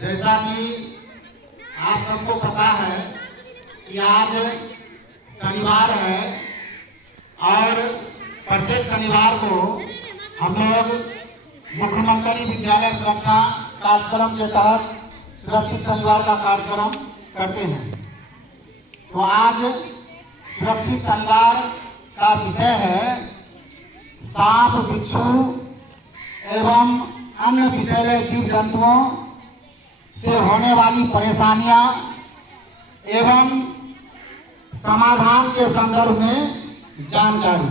जैसा कि आप सबको पता है कि आज शनिवार है और प्रत्येक शनिवार को हम लोग मुख्यमंत्री विद्यालय सुरक्षा कार्यक्रम के तहत सुरक्षित शनिवार का कार्यक्रम करते हैं। तो आज सुरक्षित शनिवार का विषय है सांप, बिच्छू एवं अन्य विषैले जीव जंतुओं से होने वाली परेशानियां एवं समाधान के संदर्भ में जानकारी।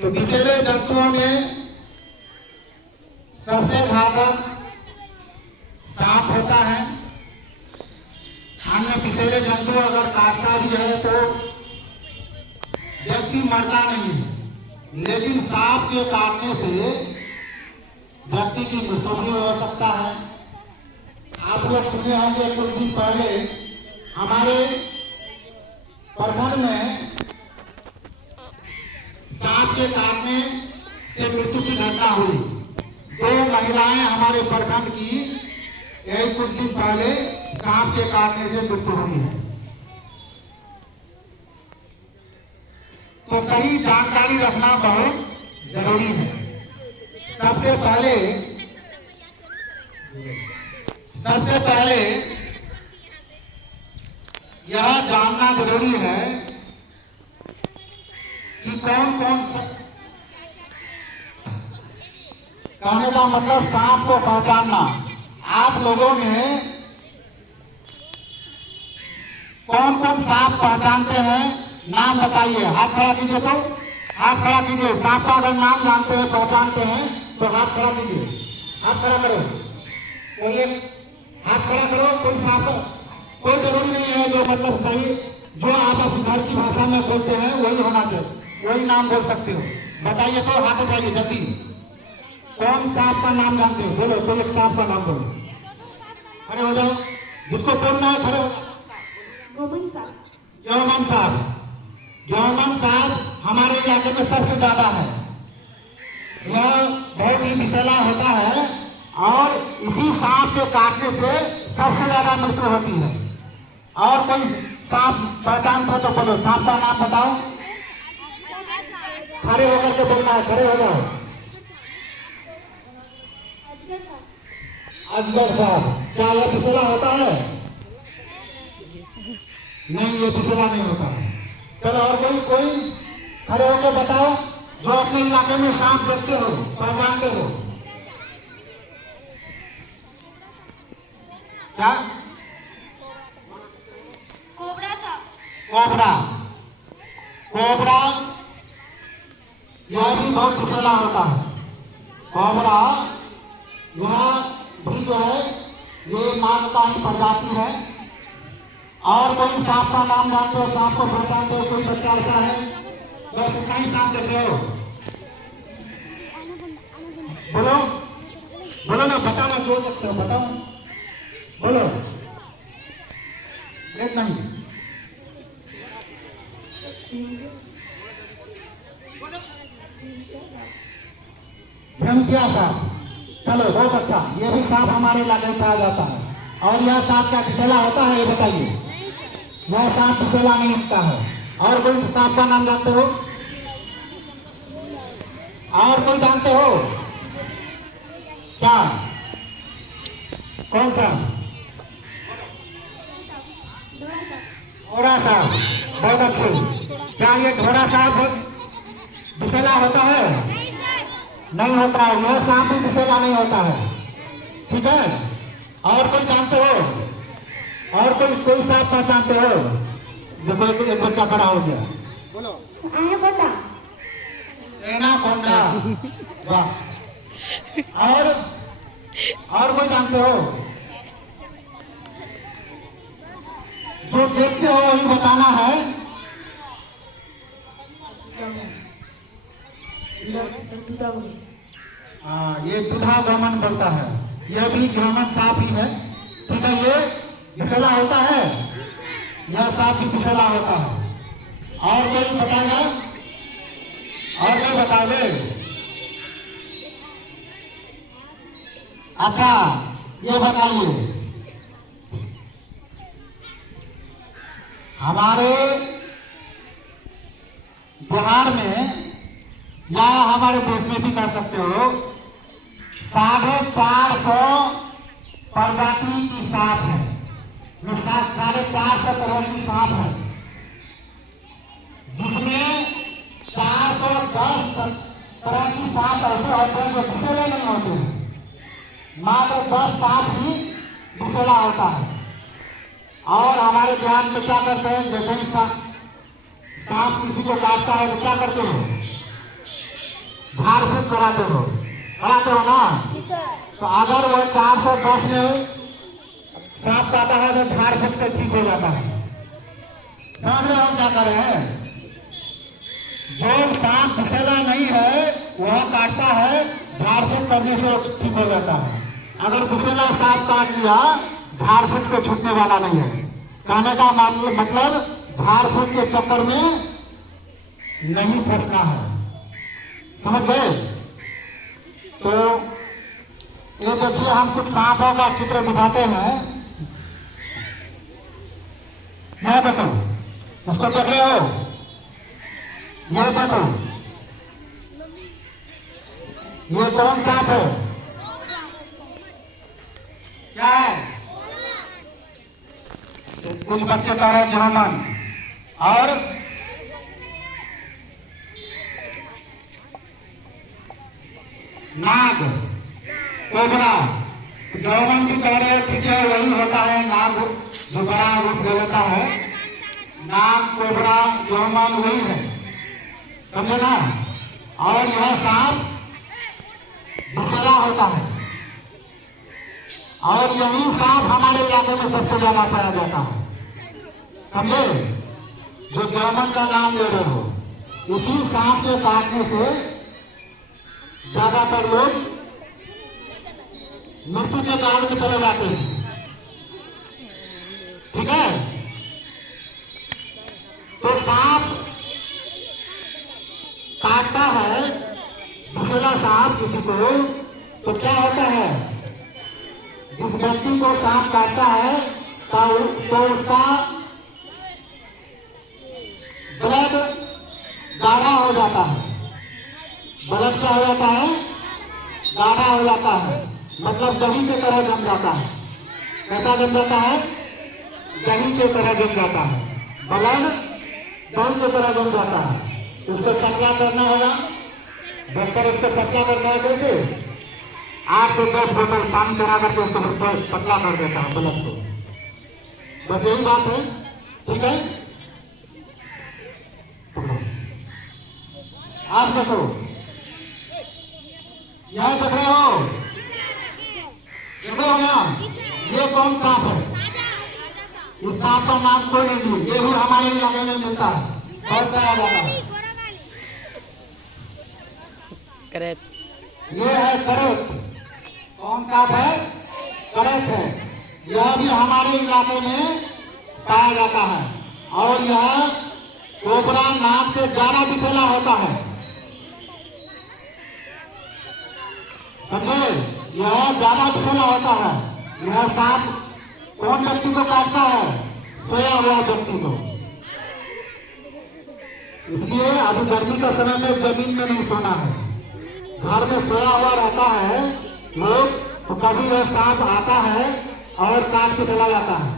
तो विषैले जंतुओं में सबसे घातक सांप होता है। अन्य विषैले जंतु अगर काटता भी है तो व्यक्ति मरता नहीं है, लेकिन सांप के काटने से व्यक्ति की मृत्यु भी हो सकता है। आप लोग सुने होंगे कुछ दिन पहले हमारे प्रखंड में सांप के काटने से मृत्यु की घटना हुई। 2 महिलाएं हमारे प्रखंड की यही कुछ दिन पहले सांप के काटने से मृत्यु हुई है। तो सही जानकारी रखना बहुत जरूरी है। सबसे पहले यह जानना जरूरी है कि कौन कौन सा, कहने का मतलब सांप को पहचानना। आप लोगों में कौन कौन सांप पहचानते हैं, नाम बताइए। हाथ खड़ा कीजिए, तो हाथ खड़ा कीजिए। सांप का अगर नाम जानते हैं, पहचानते हैं तो हाथ खड़ा कीजिए। हाथ खड़ा करो, कोई एक हाथ खड़ा करो। कोई सांप, कोई जरूरी नहीं है जो मतलब सही जो आप अपने घर की भाषा में बोलते हैं वही होना चाहिए, वही नाम बोल सकते हो। बताइए तो, हाथ उठाइए जल्दी। कौन सांप का नाम जानते हो? बोलो, कोई एक सांप का नाम बोलो। खड़े हो जाओ, जिसको बोलना है खड़े हो। यौमन साहब, यौमन साहब हमारे इलाके में सबसे ज्यादा है। यह बहुत ही विषैला होता है और इसी सांप के काटने से सबसे ज्यादा मृत्यु होती है। और कोई सांप पहचानते हो तो बोलो, सांप का नाम बताओ। खड़े होकर के बोलना है, खड़े हो जाओ। अजगर साहब, क्या यह विषैला होता है? नहीं, ये विषैला नहीं होता है। चलो और कोई खड़े होकर बताओ जो अपने इलाके में सांप देखते हो, पहचानते हो। क्या? कोबरा था। कोबरा, कोबरा यह भी बहुत विषैला होता है। कोबरा यह भी जो है ये नाग का ही प्रजाति है। और कोई सांप का नाम जानते हो, सांप को पहचानते हो? कोई बच्चा ऐसा है बस कहीं सांप देख रहे हो? बोलो, बोलो ना, बताना जो सकते हो बताओ, बोलो। एक नहीं, क्या सांप? चलो बहुत अच्छा, ये भी सांप हमारे इलाके में पाया जाता है। और यह सांप क्या विषैला होता है ये बताइए? यह सांप विषैला नहीं होता है। और कोई सांप का नाम जानते हो? और कोई जानते हो क्या? कौन सा? घोड़ा सांप, बहुत अच्छे। क्या ये घोड़ा सांप विषैला होता है? नहीं होता है, यह सांप भी विषैला नहीं होता है। ठीक है। और कोई जानते हो? और कोई सांप पहचानते हो? देखो एक बच्चा खड़ा हो गया, बोलो। एनाकोंडा, वाह। और कोई जानते हो? जो देखते हो वही बताना है। हाँ, ये दुधा गमन बोलता है। यह भी गमन सांप ही है। ठीक है, ये विषैला होता है, यह सांप भी विषैला होता है। और कोई बताएगा? और कोई बता दे? अच्छा ये बताइए, हमारे बिहार में या हमारे देश में भी कर सकते हो, 450 प्रजाति की सांप है। 450 तरह की सांप है, जिसमें 410 तरह की सांप ऐसे होते हैं जो विषैले नहीं होते हैं, मात्र 10 सांप ही विषैला होता है। और हमारे ज्ञान में क्या करते हैं, जैसे ही सांप किसी को काटता है तो क्या करते हो, झाड़ फूक कराते हो ना। तो अगर वो 410 में सांप काटा है तो झाड़ फूक से ठीक हो जाता है। समझ रहे हम क्या कर रहे हैं, जो सांप विषैला नहीं है वह काटता है, झाड़ फूक करने से ठीक हो जाता है। अगर विषैला सांप काट लिया, झाड़ फूक से छूटने वाला नहीं है। कहने का मतलब झाड़ फूक के चक्कर में नहीं फंसना है, समझ गए। तो ये देखिए, हम कुछ सांपों का चित्र दिखाते हैं, मैं बताऊं, उसको देख रहे हो, ये देखो, ये कौन सांप है, क्या है, कुछ बच्चे कह रहे जर्मन, और नाग, कोबरा, जर्मन भी कह रहे हैं, ठीक है वही होता है, नाग जो बड़ा रूप लेता है, नाग कोबरा जर्मन वही है, समझे ना। और यह सांप विषैला होता है, और यही सांप हमारे इलाके में सबसे ज्यादा पाया जाता है, समझे। जो जर्मन का नाम ले रहे हो, इसी सांप के काटने से ज्यादातर लोग मृत्यु के काल में चले जाते हैं, ठीक है। तो सांप काटता है, विषैला सांप किसी को, तो क्या होता है, जिस व्यक्ति को सांप काटता है तो उसका ब्लड गाढ़ा हो जाता है। ब्लड क्या हो जाता है, गाढ़ा हो जाता है, मतलब दही की तरह जम जाता है। कैसा जम जाता है, दही की तरह जम जाता है, ब्लड दही की तरह जम जाता है। उसको पतला करना होगा, डॉक्टर उसको पतला करना है, कैसे 8 से 10 बोतल पानी चढ़ा करके उसको पतला कर देता है ब्लड को, बस यही बात है, ठीक है। आप देखो, यह देख रहे हो, देख रहे हो ना, ये कौन सांप है, इस सांप का नाम कोई नहीं, ये भी हमारे इलाके में मिलता है और पाया जाता है। ये है करेत, कौन सांप है, करेत है, यह भी हमारे इलाके में पाया जाता है। और यह कोबरा नाम से ज्यादा विषैला होता है, समझे, यह ज्यादा विषैला होता है। यह सांप कौन व्यक्ति को काटता है, सोया हुआ व्यक्ति को। इसलिए अभी गर्मी के समय में जमीन में नहीं सोना है, घर में सोया हुआ रहता है लोग, तो कभी वह सांप आता है और काट के चला जाता है,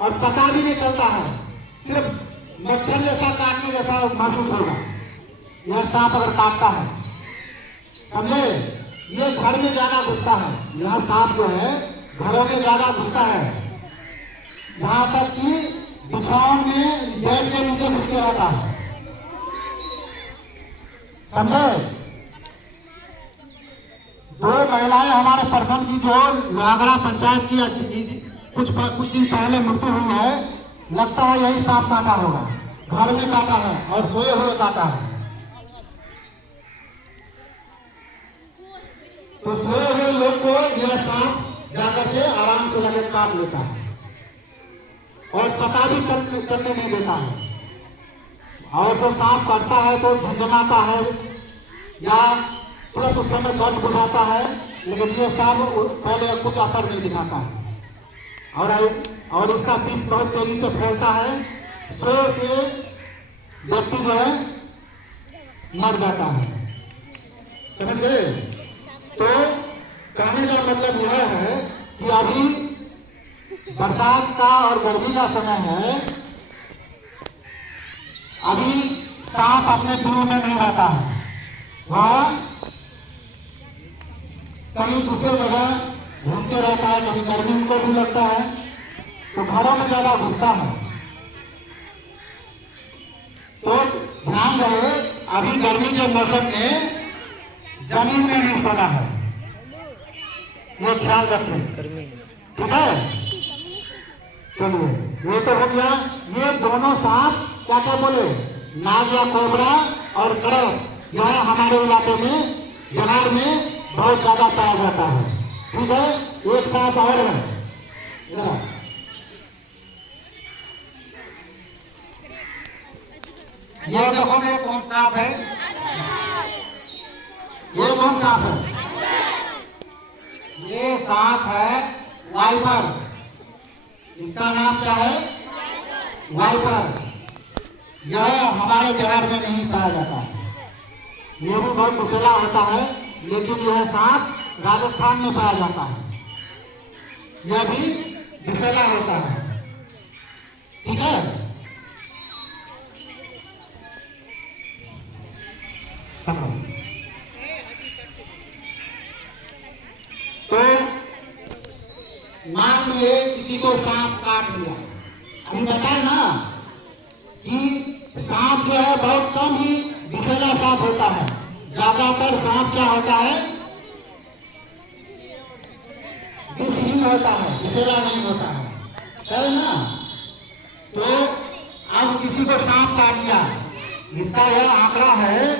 और पता भी नहीं चलता है, सिर्फ मच्छर जैसा काटने जैसा महसूस होगा यह सांप अगर काटता है, समझे। ये घर में ज्यादा घुसता है, यह सांप जो है घरों में ज्यादा घुसता है, यहाँ तक कि बिछावन में बेड के नीचे घुस के रहता है, समझे। 2 महिलाएं हमारे प्रखंड की जो नागरा पंचायत की कुछ दिन पहले मृत्यु हुई है, लगता है यही सांप काटा होगा, घर में काटा है और सोए हुए काटा है। तो सोए हुए लोग को यह सांप जाकर के आराम से लगे काट लेता है और पता भी करने नहीं देता है। और जो सांप काटता है तो झंझनाता है या तुरंत उस समय दर्द बुझाता है, लेकिन ये सब पहले कुछ असर नहीं दिखाता है। और इसका विष बहुत तेजी से फैलता है, 100 से व्यक्ति जो है मर जाता है। समझ गए? तो कहने का मतलब यह है कि अभी बरसात का और गर्मी का समय है, अभी सांप अपने जुए में नहीं रहता है, वह कहीं दूसरे जगह घूमते रहता है, कभी गर्मी उनको भी लगता है, तो घरों में ज्यादा घुसता है। तो ध्यान रहे, अभी गर्मी के मौसम में जमीन में नहीं सोना है, ये ख्याल रखें, ठीक है? चलिए, ये तो हो गया। ये दोनों सांप क्या क्या बोले, नाग या कोबरा और कड़क जो है हमारे इलाके में जनार में बहुत ज्यादा पाया जाता है, ठीक है? एक सांप और है, ये देखो ये कौन सांप है, ये कौन सांप है? ये सांप है वाइपर, इसका नाम क्या है? वाइपर। यह हमारे बिहार में नहीं पाया जाता, ये भी बहुत कुशला होता है, लेकिन यह सांप राजस्थान में पाया जाता है, यह भी विषैला होता है, ठीक है? तो मान लीजिए किसी को सांप काट लिया, अभी बताए ना कि सांप जो है बहुत कम ही विषैला सांप होता है, ज्यादातर सांप क्या होता है, विषहीन होता है, विषैला नहीं होता है, है ना? तो अब किसी को सांप काट लिया, इसका यह आंकड़ा है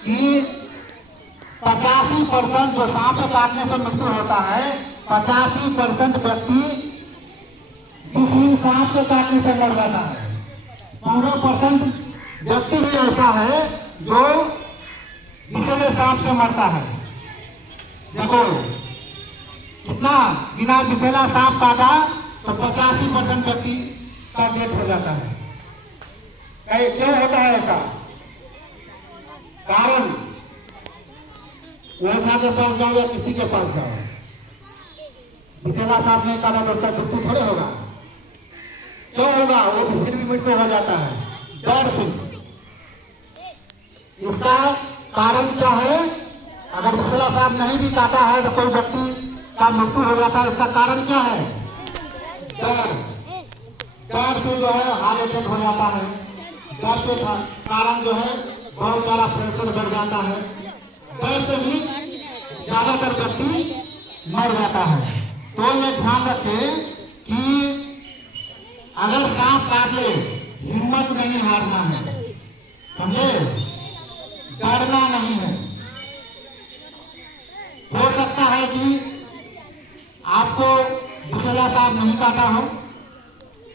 कि 85% जो सांप काटने से मृत्यु होता है, 85% व्यक्ति विषहीन सांप को काटने से मर जाता है। 15% व्यक्ति ही ऐसा है जो विषैले सांप से मरता है। देखो कितना, बिना विषैला सांप काटा तो 85% व्यक्ति का डेथ हो जाता है। क्यों होता है ऐसा? कारण वैसा के पास जाओ या किसी के पास जाओ, विषैला सांप नहीं काटा तो उसका मृत्यु थोड़े होगा। क्यों होगा? वो फिर भी मृत्यु हो जाता है डर से। इसका कारण क्या है? अगर विषैला सांप नहीं भी काटा है तो कोई व्यक्ति का मृत्यु हो जाता है, इसका कारण क्या है? डर। डर से जो है हार्ट अटैक हो जाता है, डर के कारण जो है बहुत सारा प्रेशर बढ़ जाता है, डर से भी ज्यादातर व्यक्ति मर जाता है। तो ये ध्यान रखें कि अगर सांप काट ले, हिम्मत नहीं हारना है, समझे? डरना नहीं है। हो सकता है कि आपको विषैला सांप नहीं काटा हो,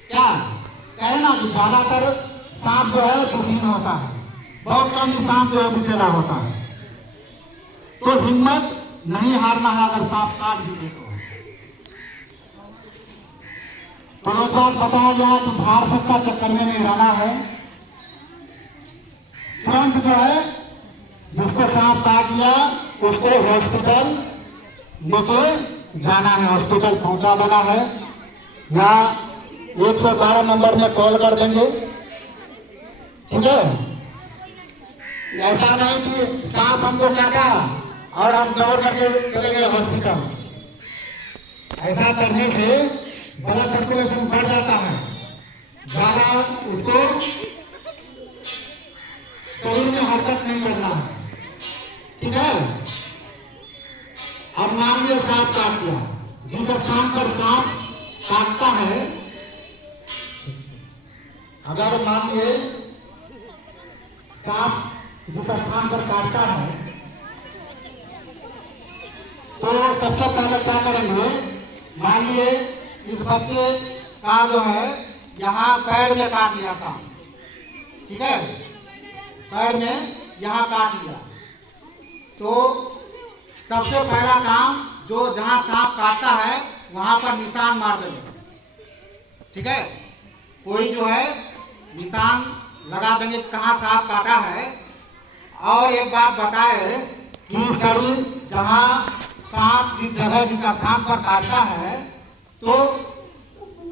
क्या कहना कि ज्यादातर सांप जो है विषहीन होता है, बहुत कम ही सांप जो है विषैला होता है। तो हिम्मत नहीं हारना है, अगर सांप काट भी ले तो एक बात बताया गया कि भार का चक्कर में नहीं रहना है, तुरंत जो है जिसको सांप काट लिया उसको हॉस्पिटल लेके जाना है, हॉस्पिटल पहुंचा देना है, या 112 नंबर में कॉल कर देंगे, ठीक है? ऐसा नहीं कि सांप हमको काटा और हम दौड़ करके चले गए हॉस्पिटल। ऐसा करने से ब्लड सर्कुलेशन बढ़ जाता है, ज्यादा उससे शरीर में हरकत नहीं करना है, ठीक है? अब मान लीजिए सांप काट लिया, जिस स्थान पर सांप काटता है, अगर मान लीजिए सांप जिस स्थान पर काटता है, तो सबसे पहले क्या करेंगे? मान लीजिए इस बच्चे का जो है यहाँ पैर में काट लिया सांप, ठीक है? पैर में यहाँ काट लिया, तो सबसे पहला काम जो जहां सांप काटता है वहां पर निशान मार देंगे। ठीक है, कोई जो है निशान लगा देंगे कहाँ सांप काटा है। और एक बात बताए कि शरीर जहाँ सांप जिस जगह जिस स्थान पर काटता है तो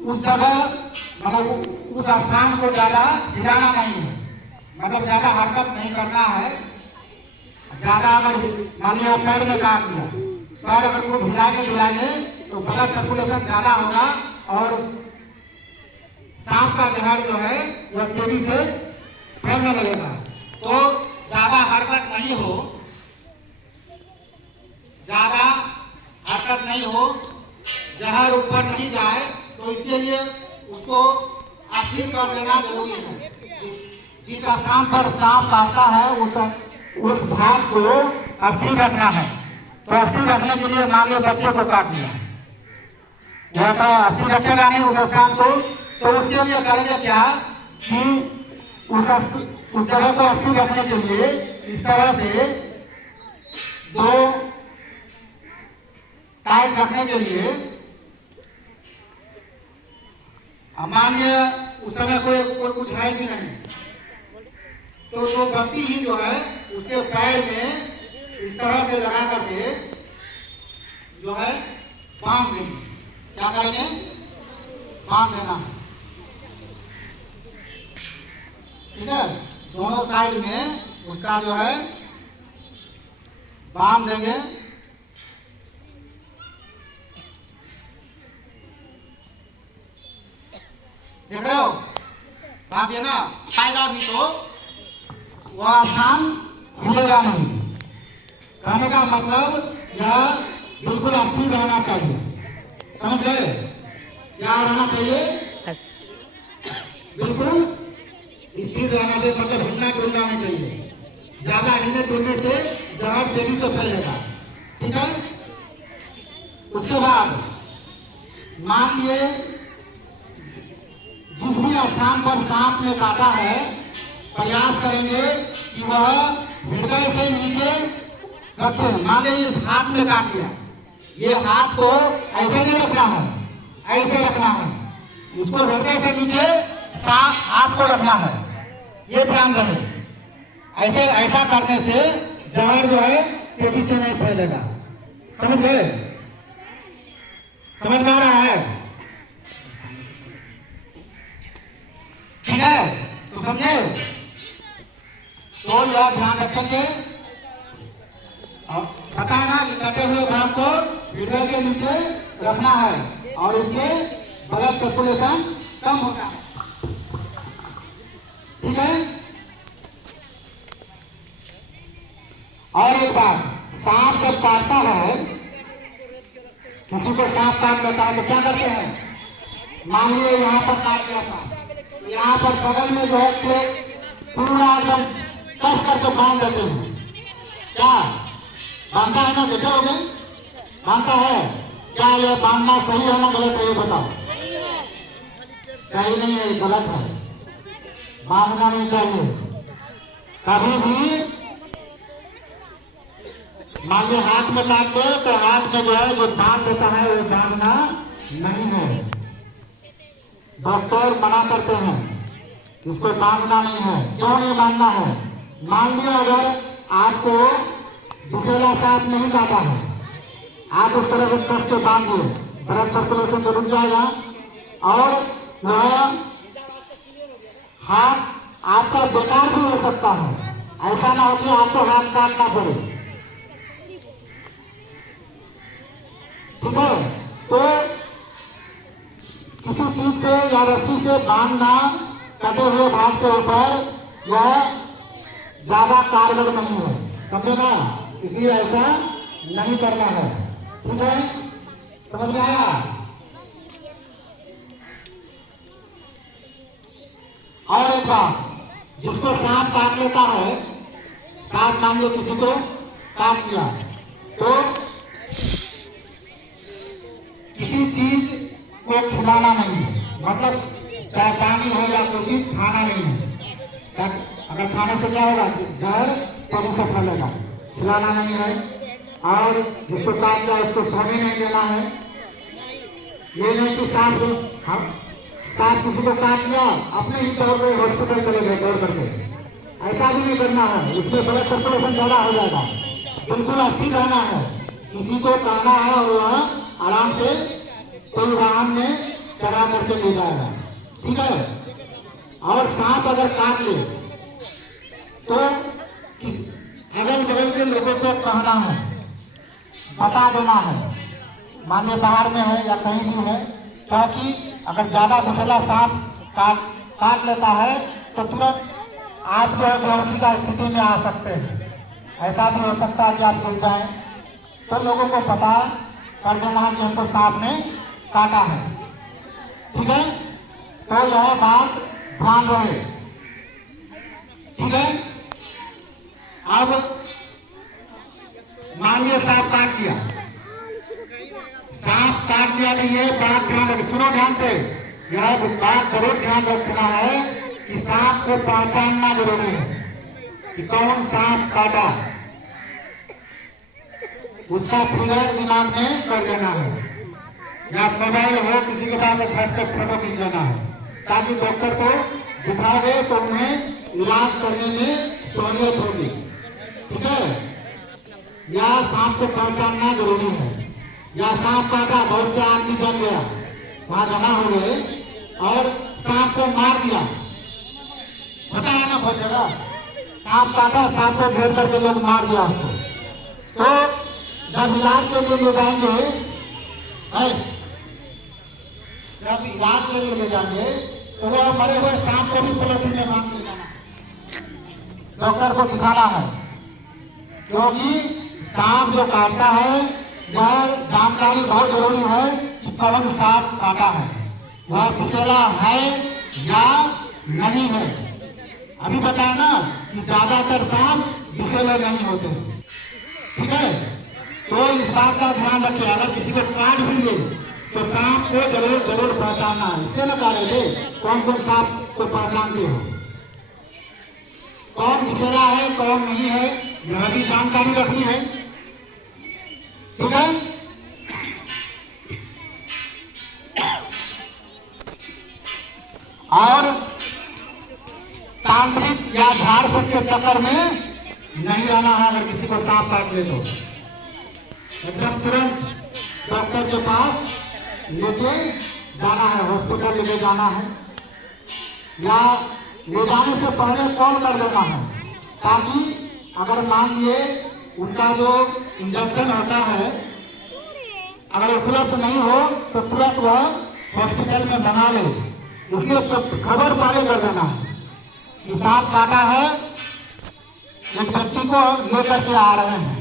उस जगह मतलब उस स्थान को ज्यादा हिलाना नहीं है, मतलब ज्यादा हरकत नहीं करना है। ज्यादा अगर मान लिया पैर में काट दिया, पैर अगर को हिलाने तो ब्लड सर्कुलेशन ज्यादा होगा और सांप का जहर जो है वह तेजी से फैलने लगेगा। तो ज्यादा हरकत नहीं हो, ज्यादा हरकत नहीं हो, जहर ऊपर नहीं जाए, तो इसके लिए उसको अस्थिर कर देना जरूरी है। जिस स्थान पर सांप काटता है उस भाग को अस्थिर रखना है। तो अस्थिर रखने के लिए मान लो बच्चे को काट दिया, यह तो अस्थिर रखेगा नहीं उस स्थान को, तो उसके लिए करेंगे क्या कि उस जगह को अस्थिर रखने के लिए इस तरह से दो टाइट रखने के लिए मानिए उस समय कोई कुछ है कि नहीं, तो जो व्यक्ति ही जो है उसके पैर में इस तरह से लगा करके जो है बांध देंगे। क्या करेंगे? बांध देना। ठीक है, दोनों साइड में उसका जो है बांध देंगे। देख रहे हो? बांध दिया ना, खाएगा भी तो वह स्थान हिलेगा नहीं। कहने का मतलब यह बिल्कुल अस्थिर रहना चाहिए। समझ गए? क्या रहना चाहिए? बिल्कुल स्थिर रहना चाहिए, मतलब हिलना डुलना नहीं चाहिए। ज्यादा हिलने डुलने से जहर तेजी से फैलेगा। ठीक है, उसके बाद मान लिए जिस भी स्थान पर सांप ने काटा है प्रयास करेंगे कि वह हृदय से नीचे रखे। मान लीजिए इस हाथ में काट लिया, ये हाथ को ऐसे नहीं रखना है, ऐसे रखना है, इसको हृदय से नीचे हाथ को रखना है, ये ध्यान रहे। ऐसे ऐसा करने से जहर जो है तेजी से नहीं फैलेगा। समझ गए? समझ में आ रहा है? ठीक है, तो समझे? तो यह ध्यान रखेंगे। पता है ना कि कटे हुए भाग को हृदय के नीचे रखना है और इससे ब्लड सर्कुलेशन कम होता है। ठीक है, और एक बात, सांप जब काटता है, किसी को सांप काट लेता है तो क्या करते हैं? मान लीजिए यहाँ पर काट दिया था, यहाँ पर बगल में जो है पूरा एकदम कस करके बांध देते हैं। क्या बांधता है ना? देखे होंगे बांधता है। क्या ये बांधना सही है ना गलत है? ये बताओ। सही नहीं है, गलत है, बांधना नहीं चाहिए कभी भी। मान लो हाथ में काट दो तो हाथ में जो है जो बांध देता है वो बांधना नहीं है। डॉक्टर मना करते हैं इसको बांधना नहीं है। क्यों नहीं बांधना है? मान लिया अगर आपको दूसरा सांप नहीं काटा है, आप उस तरह से कस से बांध दिए, ब्लड सर्कुलेशन तो रुक जाएगा और वह हाथ आपका बेकार भी हो सकता है। ऐसा ना हो कि आपको हाथ काटना पड़े। ठीक है, तो किसी चीज से या रस्सी से बांधना कटे हुए भाग के ऊपर यह ज्यादा कारगर नहीं है। समझे ना? इसलिए ऐसा नहीं करना है। ठीक है, समझ में आया? और एक बात, जिसको सांप काट लेता है, सांप मान लो किसी को काट लिया तो किसी चीज को खिलाना नहीं है, मतलब चाहे पानी हो या कोई चीज खाना नहीं है। अगर खाने से क्या होगा? जहर तेजी से फैलेगा। खिलाना नहीं है। और जिसको काट लिया उसको सोने नहीं देना है। ये नहीं कि सांप किसी को काट लिया अपने ही तौर पर हॉस्पिटल चले गए दौड़ करके, ऐसा भी नहीं करना है। उससे ब्लड सर्कुलेशन ज्यादा हो जाएगा। बिल्कुल अच्छी रहना है। किसी को कहना है और वह आराम से कोई वाहन में चढ़ा करके ले जाएगा, ठीक है। और सांप अगर काट ले तो अगल बगल के लोगों को कहना है, बता देना है, माने बाहर में है या कहीं भी है, क्योंकि अगर ज्यादा विषैला सांप काट लेता है तो तुरंत आप जो है बेहोशी का स्थिति में आ सकते हैं। ऐसा भी हो सकता है कि आप गिर जाए, तो लोगों को पता कर देना है कि हमको सांप ने काटा है, ठीक है। तो यह बात ध्यान रहे, ठीक है। अब मानिए सांप काट दिया, सांप काट दिया तो ये बात ध्यान रखें, सुनो ध्यान से, यह बात जरूर ध्यान रखना है कि सांप को पहचानना जरूरी है कि कौन सांप काटा, उसका फिगर दिमाग में कर देना है, या मोबाइल हो किसी के पास घर से फोटो खींच लेना है, ताकि डॉक्टर को दिखा दे तो उन्हें इलाज करने में सहूलियत होगी, ठीक है। या सांप को पहचानना जरूरी है। या सांप काटा, बहुत से आदमी जम गया, वहां जमा हो गए और सांप को मार दिया, पता है ना बहुत जगह सांप काटा, सांप को घेर करके लोग मार दिया उसको। तो जब इलाज के लिए ले जाएंगे, जब इलाज के लिए ले जाएंगे तो वो मरे हुए सांप को भी पॉलिथीन में बांध ले जाना, डॉक्टर को दिखाना है, क्योंकि सांप जो काटता है वह जानकारी बहुत जरूरी है कि कौन सांप काटा है, वह विषैला है या नहीं है। अभी बताया ना कि ज्यादातर सांप विषैले नहीं होते, ठीक है। तो इस बात का ध्यान रखिए, अगर किसी को काट भी ले तो सांप को जरूर पहचानना है। इससे न काटे थे, कौन कौन सांप को पहचानते हो, कौन विषैला है कौन नहीं है, यह भी जानकारी रखनी है, ठीक है। और तांत्रिक या झाड़ फूक के चक्कर में नहीं रहना है। अगर किसी को सांप काट ले तो एकदम तुरंत डॉक्टर के पास लेके जाना है, हॉस्पिटल लेके जाना है, या ले जाने से पहले कॉल कर देना है, ताकि अगर मान लिए उनका जो इंजेक्शन होता है अगर उपलब्ध नहीं हो तो तुरंत वह हॉस्पिटल में बना ले, इसलिए खबर पहले कर देना है कि सांप काटा है, एक व्यक्ति को लेकर के आ रहे हैं,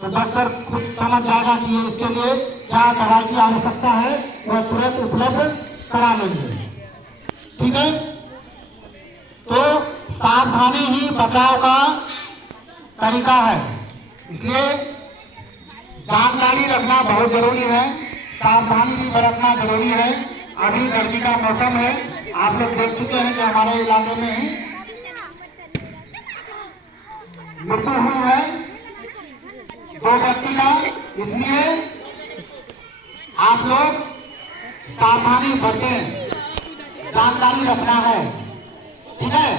तो डॉक्टर खुद समझ जाएगा कि इसके लिए क्या दवाई की आवश्यकता है, वह तुरंत उपलब्ध करा लेंगे, ठीक है। तो सावधानी ही बचाव का तरीका है, इसलिए जानकारी रखना बहुत जरूरी है, सावधानी भी बरतना जरूरी है। अभी गर्मी का मौसम है, आप लोग देख चुके हैं कि हमारे इलाके में ही मृत्यु हुई है 2 व्यक्ति का, इसलिए आप लोग सावधानी बरतें, जानकारी रखना है, ठीक है।